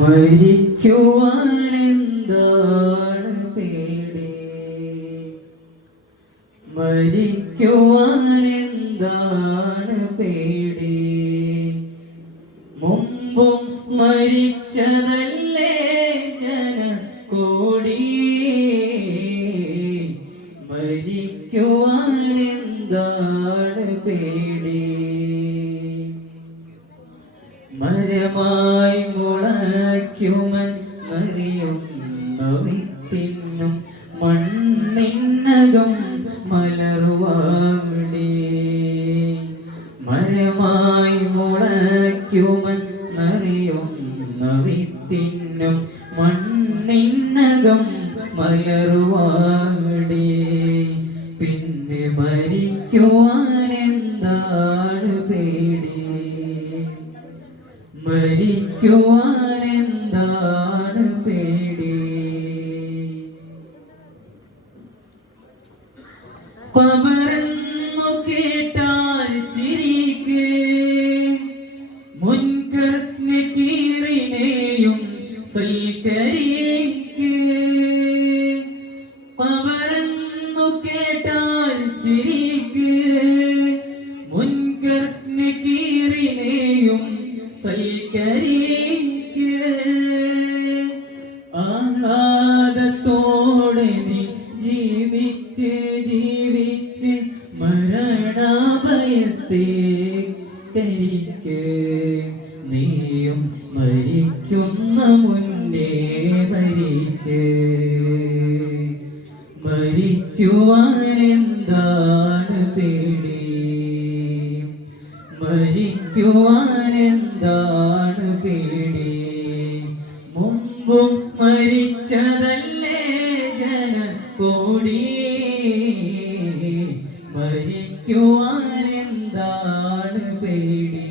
മരിക്കുവാനെന്താണ് പേടി, മരിക്കുവാനെന്താണ് പേടി, മുമ്പും മരിച്ചതല്ലേ ജനകോടി, മരിക്കുവാനെന്താണ് പേടി. മരമായി മുളയ്ക്കുമെന്നറിയുന്ന വിത്തിനും മണ്ണിനകം മലർവാവിടെ, മരമായി മുളയ്ക്കുമെന്നറിയുന്ന വിത്തിനും മണ്ണിനകം മലർവാവിടെ, പിന്നെ മരിക്കുവാനെന്താണ് പേടി, മരിക്കുവാനെന്താണ് പേടി. പമരന്നു കേട്ടാൽ ചിരിക്ക്, മുൻകർണക്കീറിനെയും സൽക്കരിക്ക്, പമരന്നു കേട്ടാൽ ചിരിക്ക്, മുൻകർണക്കീറിനെയും സൽക്കരിക്ക്, ആഹ്ലാദത്തോടെ നീ ജീവിച്ച് ജീവിച്ച് മരണഭയത്തെ കരിക്ക്, നീയും മരിക്കുന്ന മുന്നേ മരിക്ക്, മരിക്കുവാനെന്താണ് പേടി, മരിക്കുവാനെന്താണ് പേടി, മുമ്പും മരിച്ചതല്ലേ ജനകോടി, മരിക്കുവാനെന്താണ് പേടി.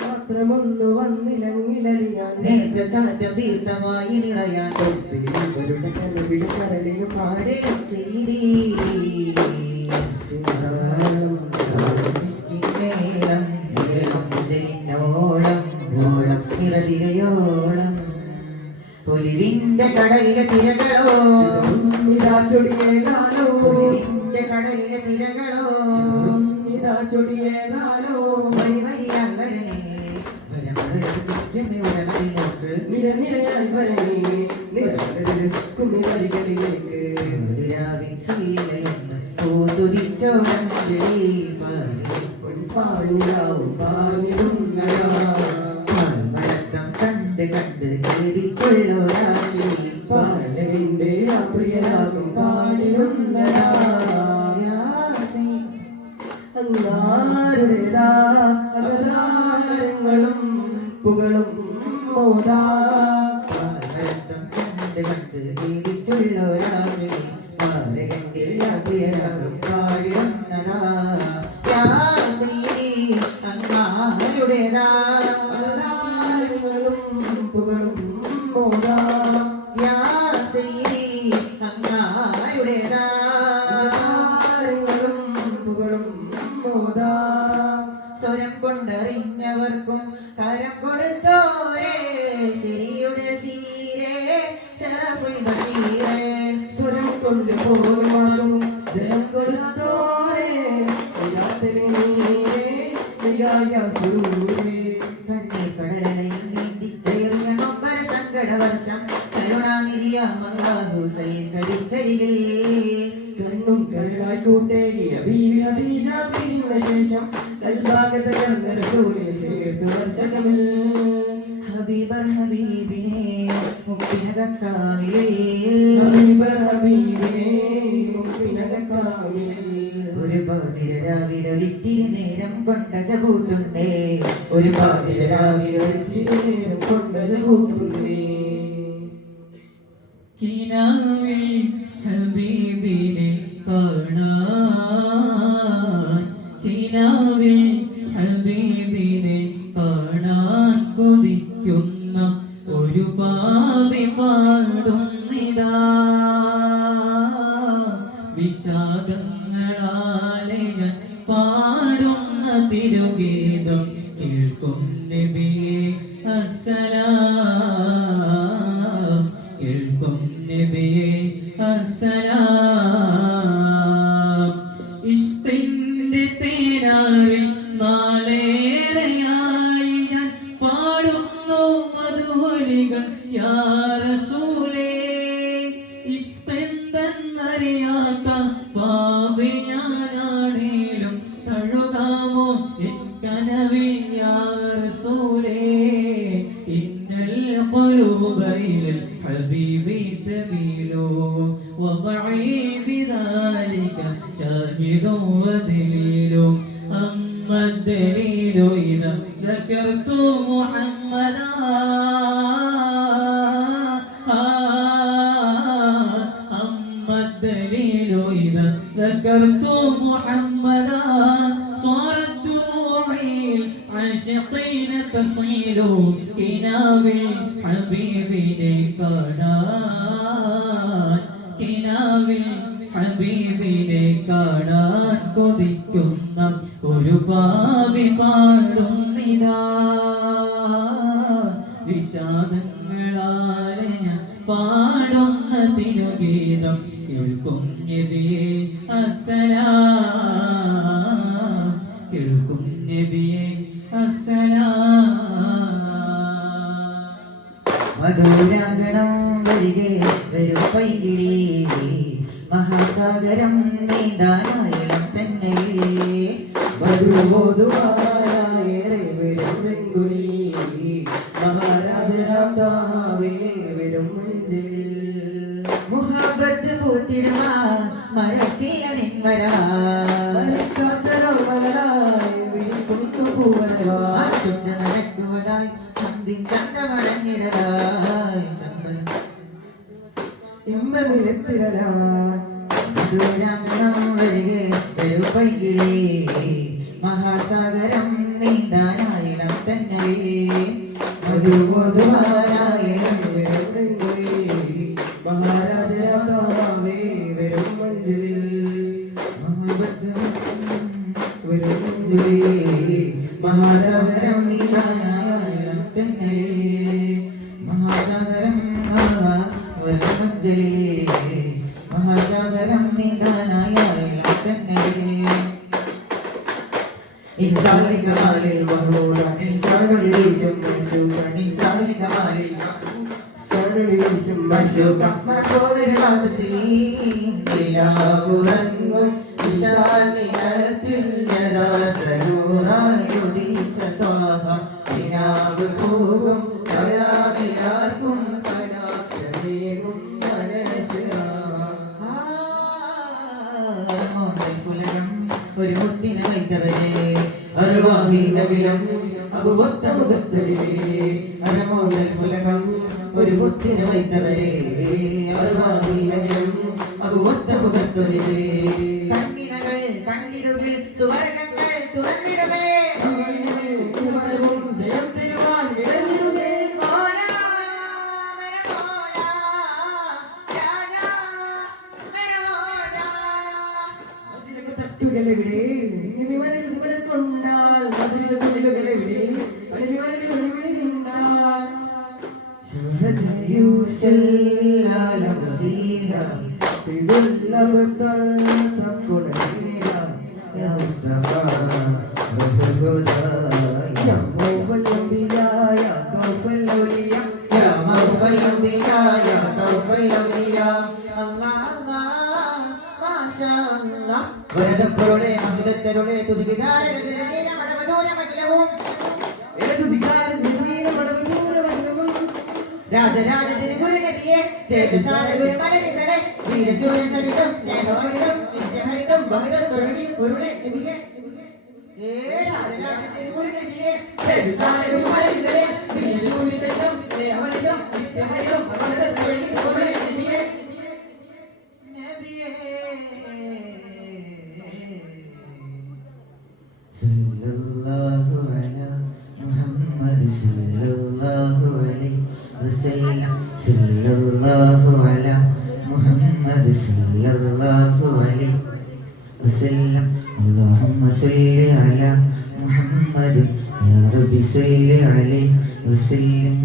മാത്രമൊന്നു വന്നിലങ്ങിലറിയാൻ നേർച്ചാറ്റം തീർത്ഥമായി നിറയാൻ പാടെ ചെയ്തി നിറതിരയോളം പൊലിവിന്റെ കടലിലെ തിരകളോ പൊലിവിന്റെ കടലിലെ തിരകളോ ചൊടിയേതാലോ വരി വരിയായി നിരനിരയായി വരണേ കുമികളിലേക്ക് കണ്ട് കണ്ട് കേരിച്ചുള്ളോരാക്കി പാലവിന്റെ അപ്രിയനാകും പാടിലുന്നതാ അങ്ങാരുടേതാ അവതാരങ്ങളും പുകളും മോദാ കണ്ട് കണ്ട് കേരിച്ചുള്ളോരാക്കി പാലവിന്റെ അപ്രിയനാകും പാടിലുന്നതാ അങ്ങാരുടേതാ സ്വരം കൊണ്ടറിഞ്ഞവർക്കും കരം കൊടുത്തോരേ ശരിയുടെ സീരേ സ്വരം കൊണ്ടുപോകും ജയം കൊടുത്തോരേ കണ്ണീർ കടലയിൽ നീന്തി കയറിയ നൊമ്പര സങ്കടവർഷം കരുണാനിധിയാം അല്ലാഹു സൈകരിച്ചരികിൽ കണ്ണും കരളായി കൂട്ടേകിയ ബീവി ഖദീജ പിരിഞ്ഞ ശേഷം കൽബാകത്തെ റസൂലിനെ ചേർത്ത് വർഷകമിൽ ഹബീബർ ഹബീബിനെ മുക്തിനകക്കാവിലേ ഒരു പാതിര രാവിലെ ഒരിത്തിരി നേരം കൊണ്ടജ പൂട്ടുന്നേ ഒരു പാതിര രാവിലെ ഒരിത്തിരി നേരം കൊണ്ടജ പൂട്ടുന്നേ കിനാവിൽ ഹബീബിനെ കാണാൻ കിനാവിൽ ഹബീബിനെ കാണാൻ കൊതിക്കുന്ന ഒരു പാവി പാടുന്നിതാ വിഷാദങ്ങളാലെ ഞാൻ പാടുന്ന തിരുഗീതം കേൾക്കും നബിയേ അസ്സലാം കേൾക്കും നബിയേ അസ്സലാം ഇഷ്കിന്റെ തേനാറിൽ നാളേറെയായി ഞാൻ പാടുന്നു മധുവലികൾ യാ റസൂലേ ഇഷ്കെന്തെന്നറിയാത്ത പാപി ഞാനാണേലും തഴുകാമോ എൻ കനവിൽ യാ റസൂലേ ഇന്നൽ ഖുലൂബ ഇലൽ ഹബീബി തമീലു വദഈ ബിദാലിക ശാഹിദു വദലീലു أما الدليل إذا ذكرت محمدا أما الدليل إذا ذكرت محمدا صارت دموعي العاشقين تصيل كناب الحبيب കാണാൻ കിനാവിൽ ഹബീബിനെ കാണാൻ കൊതിക്കുന്ന ഒരു പാവി പാടുന്നിതാ വിഷാദങ്ങളാലെ ഞാൻ പാടുന്ന തിരുഗീതം കേൾക്കും നബിയേ അസ്സലാം കേൾക്കും നബിയേ അസ്സലാം മധുരാഗണം വരികെ വരും പൈകിളി മഹാസാഗരം നീന്താനായണം തന്നെ മധുബോധുവായേറെ വരും വെങ്കുളി മഹാരാജരാതാവേ വരും മുഞ്ചിൽ മുഹബത്ത് പൂത്തിടുമാ മരച്ചില നിന്മരാ ചുണ്ട നടക്കുവതായി ചന്തിൻ ചന്തമടങ്ങിടലായി ദൂരാങ്കണം വരികെ വെറുപ്പൈകിളേ മഹാസാഗരം നീന്താനായിടം തന്നെ മഹാരാജരാതാവേ വരും മഞ്ചിൽ മഹാസാഗരം നീന്താനായിടം തന്നെ മഹാസാഗരം മഹാസാഗരം നീന്താനായിടം തന്നെ إنسان لكمال الوهور إنسان ليسم منسوبا إنسان لكمال إنسان ليسم منسوبا مقبول المرسلين إله رنگ إشارة اليدا تنورا يديك طاها إناب فوقم كرامياركم فناك شبيكم منسرا ഒരു മുത്തിനെ വൈത്തവരെ അറുവാഹിലകിലും അപുവത്ത മുഖത്തടിവേ അരമോദൽ ഫുലകം ഒരു മുത്തിനെ വൈത്തവരെ അറുവാഹിലകിലും അപുവത്ത മുഖത്തൊടിവേ കണ്ണിനകൾ കണ്ണിടുകിൽ സുവർഗങ്ങൾ തുറന്നിടവേ ജയം തരുവാൻ വിളഞ്ഞിരുന്നേ തട്ടുകളെവിടെ കൊണ്ടാൽ മധുരകളെവിടെ يا مصطفى روح الهدى يا خوف الأنبياء يا خوف الأولياء يا موفى الأنبياء يا خوف الأولياء الله الله ما شاء الله വരദപ്പുറോടെ അമൃതത്തരുടെ തുതികാരനെ നമ്മുടെ മധുരമഖിലവും ഏതു ധികാരം നിന്നീന മടവൂരവന്നവും രാജരാജ തിരുഗുരു നബിയെ തേജസാര ഗുരുമലനികളെ വീരശൂരൻ സരിതം സ്നേഹവരിതം നിത്യഹരിതം ബഹുതം തുടങ്ങി ഉരുളെ നബിയെ രാജരാജ തിരുഗുരു നബിയെ തേജസാര ഗുരുമലനികളെ വീരശൂരൻ സരിതം സ്നേഹവരിതം നിത്യഹരിതം ബഹുതം തുടങ്ങി ഉരുളെ നബിയെ സല്ലല്ലാഹു അലാ മുഹമ്മദ് സല്ലല്ലാഹു അലൈഹി വസല്ലം സല്ലല്ലാഹു അലാ മുഹമ്മദ് സല്ലല്ലാഹു അലൈഹി വസല്ലം അല്ലാഹുമ്മ സല്ലി അലാ മുഹമ്മദ് യാ റബ്ബി സല്ലി അലൈഹി വസല്ലം